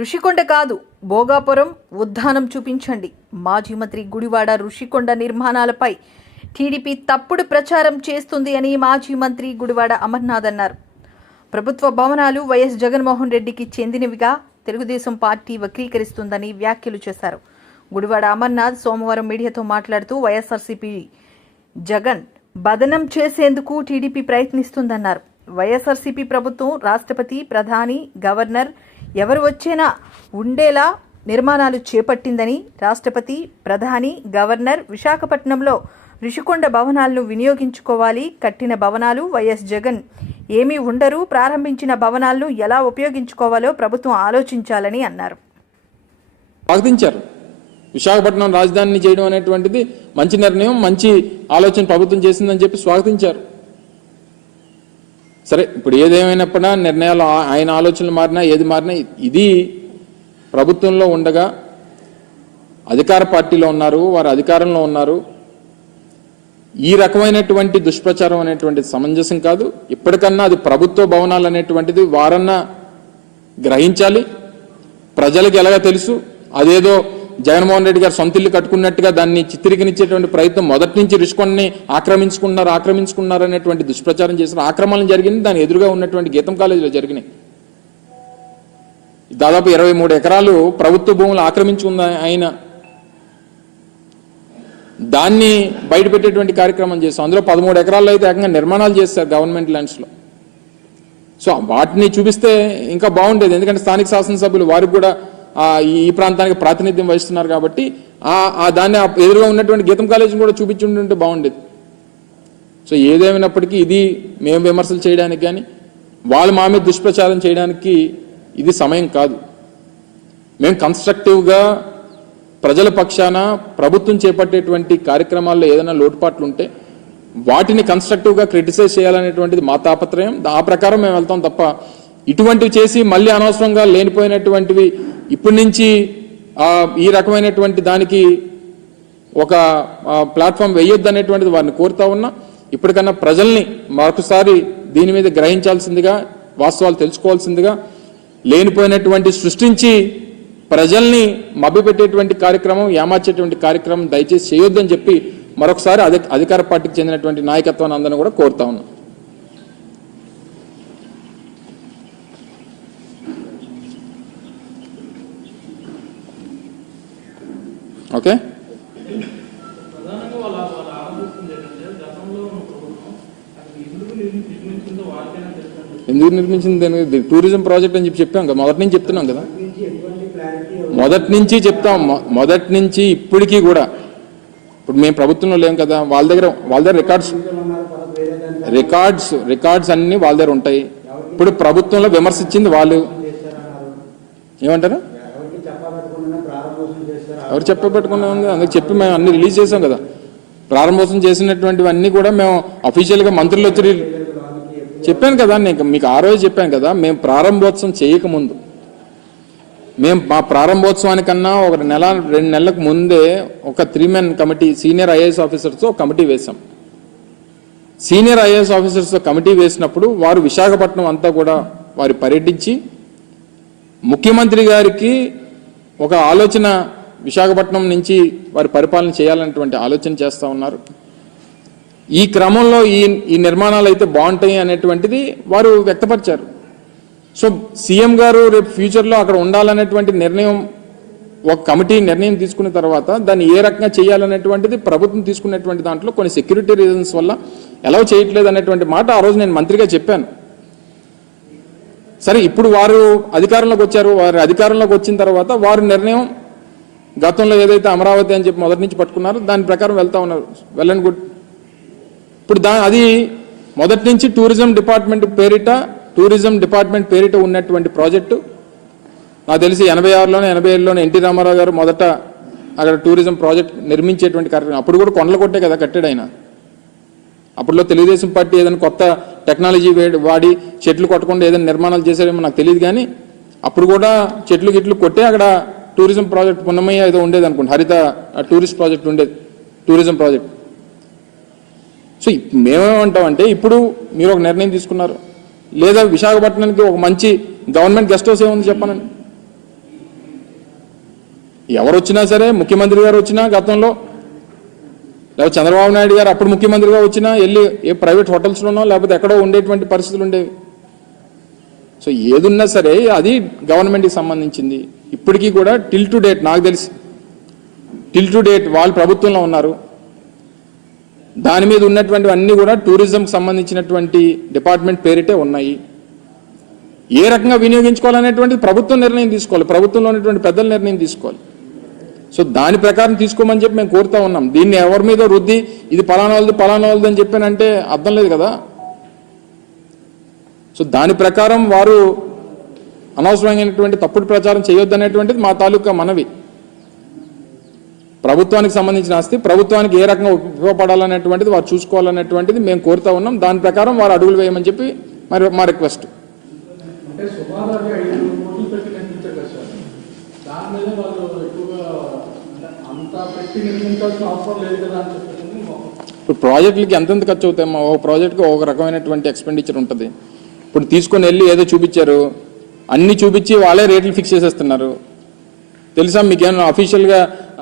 ఋషికొండ కాదు భోగాపురం ఉద్దానం చూపించండి. మాజీ మంత్రి గుడివాడ ఋషికొండ నిర్మాణాలపై టీడీపీ తప్పుడు ప్రచారం చేస్తుంది అని మాజీ మంత్రి గుడివాడ అమర్నాథ్ అన్నారు. ప్రభుత్వ భవనాలు వైఎస్ జగన్మోహన్ రెడ్డికి చెందినవిగా తెలుగుదేశం పార్టీ వక్రీకరిస్తుందని వ్యాఖ్యలు చేశారు. గుడివాడ అమర్నాథ్ సోమవారం మీడియాతో మాట్లాడుతూ వైఎస్ఆర్సీపీ జగన్ బదనం చేసేందుకు టీడీపీ ప్రయత్నిస్తుందన్నారు. వైఎస్ఆర్సీపీ ప్రభుత్వం రాష్ట్రపతి, ప్రధాని, గవర్నర్ ఎవరు వచ్చేనా ఉండేలా నిర్మాణాలు చేపట్టిందని, రాష్ట్రపతి, ప్రధాని, గవర్నర్ విశాఖపట్నంలో ఋషికొండ భవనాలను వినియోగించుకోవాలి. కట్టిన భవనాలు వైఎస్ జగన్ ఏమీ ఉండరు. ప్రారంభించిన భవనాలను ఎలా ఉపయోగించుకోవాలో ప్రభుత్వం ఆలోచించాలని అన్నారు. స్వాగతించారు. విశాఖపట్నం రాజధానిని చేయడం అనేటువంటిది మంచి నిర్ణయం, మంచి ఆలోచన ప్రభుత్వం చేసిందని చెప్పి స్వాగతించారు. సరే, ఇప్పుడు ఏదేమైనప్పుడా నిర్ణయాలు ఆయన ఆలోచనలు మారినా ఏది మారినా ఇది ప్రభుత్వంలో ఉండగా అధికార పార్టీలో ఉన్నారు, వారు అధికారంలో ఉన్నారు. ఈ రకమైనటువంటి దుష్ప్రచారం అనేటువంటిది సమంజసం కాదు. ఇప్పటికన్నా అది ప్రభుత్వ భవనాలు అనేటువంటిది వారన్నా గ్రహించాలి. ప్రజలకు ఎలాగ తెలుసు, అదేదో జగన్మోహన్ రెడ్డి గారు సొంత ఇల్లు కట్టుకున్నట్టుగా దాన్ని చిత్రీకరించేటువంటి ప్రయత్నం మొదటి నుంచి ఋషికొండని ఆక్రమించుకున్నారు అనేటువంటి దుష్ప్రచారం చేసిన ఆక్రమణలు జరిగింది. దాని ఎదురుగా ఉన్నటువంటి గీతం కాలేజీలో జరిగినాయి. దాదాపు 23 ఎకరాలు ప్రభుత్వ భూములు ఆక్రమించుకున్న ఆయన దాన్ని బయటపెట్టేటువంటి కార్యక్రమం చేస్తాం. అందులో 13 ఎకరాల్లో అయితే ఏకంగా నిర్మాణాలు చేస్తారు గవర్నమెంట్ ల్యాండ్స్లో. సో వాటిని చూపిస్తే ఇంకా బాగుండేది. ఎందుకంటే స్థానిక శాసనసభ్యులు వారికి కూడా ఈ ప్రాంతానికి ప్రాతినిధ్యం వహిస్తున్నారు కాబట్టి దాన్ని ఎదురుగా ఉన్నటువంటి గీతం కాలేజీని కూడా చూపించుంటే బాగుండేది. సో ఏదేమైనప్పటికీ ఇది మేము విమర్శలు చేయడానికి కానీ వాళ్ళు మా మీద దుష్ప్రచారం చేయడానికి ఇది సమయం కాదు. మేము కన్స్ట్రక్టివ్గా ప్రజల పక్షాన ప్రభుత్వం చేపట్టేటువంటి కార్యక్రమాల్లో ఏదైనా లోటుపాట్లు ఉంటే వాటిని కన్స్ట్రక్టివ్గా క్రిటిసైజ్ చేయాలనేటువంటిది మా తాపత్రయం. ఆ ప్రకారం మేము వెళ్తాం తప్ప ఇటువంటివి చేసి మళ్ళీ అనవసరంగా లేనిపోయినటువంటివి ఇప్పటి నుంచి ఈ రకమైనటువంటి దానికి ఒక ప్లాట్ఫామ్ వేయొద్దు అనేటువంటిది వారిని కోరుతా ఉన్నా. ఇప్పటికన్నా ప్రజల్ని మరొకసారి దీని మీద గ్రహించాల్సిందిగా, వాస్తవాలు తెలుసుకోవాల్సిందిగా, లేనిపోయినటువంటి సృష్టించి ప్రజల్ని మభ్యపెట్టేటువంటి కార్యక్రమం, ఏమార్చేటువంటి కార్యక్రమం దయచేసి చేయొద్దని చెప్పి మరొకసారి అధికార పార్టీకి చెందినటువంటి నాయకత్వాన్ని అందరినీ కూడా కోరుతా ఉన్నాం. ఓకే, ఎందుకు నిర్మించింది టూరిజం ప్రాజెక్ట్ అని చెప్పాం కదా, మొదటి నుంచి చెప్తున్నాం కదా, మొదటి నుంచి చెప్తాం. మొదటి నుంచి ఇప్పటికీ కూడా ఇప్పుడు మేము ప్రభుత్వంలో లేం కదా, వాళ్ళ దగ్గర రికార్డ్స్ అన్ని వాళ్ళ దగ్గర ఉంటాయి. ఇప్పుడు ప్రభుత్వంలో విమర్శించింది వాళ్ళు. ఏమంటారు? ఎవరు చెప్పబెట్టుకున్నా ఉంది? అందుకు చెప్పి మేము అన్ని రిలీజ్ చేసాం కదా. ప్రారంభోత్సవం చేసినటువంటివన్నీ కూడా మేము అఫీషియల్గా మంత్రులు వచ్చి చెప్పాను కదా, నేను మీకు ఆ రోజు చెప్పాను కదా. మేము ప్రారంభోత్సవం చేయకముందు, మేము మా ప్రారంభోత్సవానికన్నా 1 నెల 2 నెలలకు ముందే ఒక 3-man కమిటీ, సీనియర్ ఐఏఎస్ ఆఫీసర్స్తో కమిటీ వేశాం. సీనియర్ ఐఏఎస్ ఆఫీసర్స్తో కమిటీ వేసినప్పుడు వారు విశాఖపట్నం అంతా కూడా వారు పర్యటించి ముఖ్యమంత్రి గారికి ఒక ఆలోచన, విశాఖపట్నం నుంచి వారి పరిపాలన చేయాలనేటువంటి ఆలోచన చేస్తూ ఉన్నారు. ఈ క్రమంలో ఈ నిర్మాణాలు అయితే బాగుంటాయి అనేటువంటిది వారు వ్యక్తపరిచారు. సో సీఎం గారు రేపు ఫ్యూచర్లో అక్కడ ఉండాలనేటువంటి నిర్ణయం, ఒక కమిటీ నిర్ణయం తీసుకున్న తర్వాత దాన్ని ఏ రకంగా చేయాలనేటువంటిది ప్రభుత్వం తీసుకున్నటువంటి దాంట్లో కొన్ని సెక్యూరిటీ రీజన్స్ వల్ల ఎలా చేయట్లేదు అనేటువంటి మాట ఆ రోజు నేను మంత్రిగా చెప్పాను. సరే, ఇప్పుడు వారు అధికారంలోకి వచ్చారు. వారు అధికారంలోకి వచ్చిన తర్వాత వారు నిర్ణయం గతంలో ఏదైతే అమరావతి అని చెప్పి మొదటి నుంచి పట్టుకున్నారో దాని ప్రకారం వెళ్తా ఉన్నారు. Well and good. ఇప్పుడు అది మొదటి నుంచి టూరిజం డిపార్ట్మెంట్ పేరిట ఉన్నటువంటి ప్రాజెక్టు. నాకు తెలిసి 86లోనే 87లోనే ఎన్టీ రామారావు గారు మొదట అక్కడ టూరిజం ప్రాజెక్ట్ నిర్మించేటువంటి కార్యక్రమం. అప్పుడు కూడా కొండలు కొట్టే కదా కట్టాడు ఆయన. అప్పట్లో తెలుగుదేశం పార్టీ ఏదైనా కొత్త టెక్నాలజీ వాడి చెట్లు కొట్టకుండా ఏదైనా నిర్మాణాలు చేశారేమో నాకు తెలియదు, కానీ అప్పుడు కూడా చెట్లు కొట్టే అక్కడ టూరిజం ప్రాజెక్ట్ పున్నమయ్య ఏదో ఉండేది అనుకోండి, హరిత టూరిస్ట్ ప్రాజెక్ట్ ఉండేది, టూరిజం ప్రాజెక్ట్. సో మేమేమంటామంటే, ఇప్పుడు మీరు ఒక నిర్ణయం తీసుకున్నారు, లేదా విశాఖపట్నానికి ఒక మంచి గవర్నమెంట్ గెస్ట్ హౌస్ ఏముంది చెప్పనండి. ఎవరు వచ్చినా సరే, ముఖ్యమంత్రి గారు వచ్చినా గతంలో, లేదా చంద్రబాబు నాయుడు గారు అప్పుడు ముఖ్యమంత్రిగా వచ్చినా వెళ్ళి ఏ ప్రైవేట్ హోటల్స్లోనో లేకపోతే ఎక్కడో ఉండేటువంటి పరిస్థితులు ఉండేవి. సో ఏదున్నా సరే అది గవర్నమెంట్కి సంబంధించింది. ఇప్పటికీ కూడా టిల్ టు డేట్ నాకు తెలిసి వాళ్ళు ప్రభుత్వంలో ఉన్నారు. దాని మీద ఉన్నటువంటి అన్ని కూడా టూరిజంకి సంబంధించినటువంటి డిపార్ట్మెంట్ పేరిటే ఉన్నాయి. ఏ రకంగా వినియోగించుకోవాలనేటువంటిది ప్రభుత్వం నిర్ణయం తీసుకోవాలి, ప్రభుత్వంలో ఉన్నటువంటి పెద్దల నిర్ణయం తీసుకోవాలి. సో దాని ప్రకారం తీసుకోమని చెప్పి మేము కోరుతా ఉన్నాం. దీన్ని ఎవరి మీద రుద్ది ఇది పలానా వాళ్ళది అని చెప్పానంటే అర్థం లేదు కదా. సో దాని ప్రకారం వారు అనవసరమైనటువంటి తప్పుడు ప్రచారం చేయొద్దనేటువంటిది మా తాలూకా మనవి. ప్రభుత్వానికి సంబంధించిన ఆస్తి ప్రభుత్వానికి ఏ రకంగా ఉపయోగపడాలనేటువంటిది వారు చూసుకోవాలనేటువంటిది మేము కోరుతా ఉన్నాం. దాని ప్రకారం వారు అడుగులు వేయమని చెప్పి మరి మా రిక్వెస్ట్. అంటే సుమారు 5 కోట్లు పెట్టి నిర్మించారు కదా సార్, దాని మీద వాళ్ళు ఎక్కువగా అంత పెట్టి నిర్మించాల్సిన అవసరం లేదు కదా అని చెప్పేసి. ఇప్పుడు ప్రాజెక్టులకి ఎంతెంత ఖర్చు అవుతాయమ్మా? ఒక ప్రాజెక్ట్కి ఒక రకమైనటువంటి ఎక్స్పెండిచర్ ఉంటుంది. ఇప్పుడు తీసుకొని వెళ్ళి ఏదో చూపించారు, అన్ని చూపించి వాళ్ళే రేట్లు ఫిక్స్ చేసేస్తున్నారు. తెలుసా మీకేమన్నా అఫీషియల్గా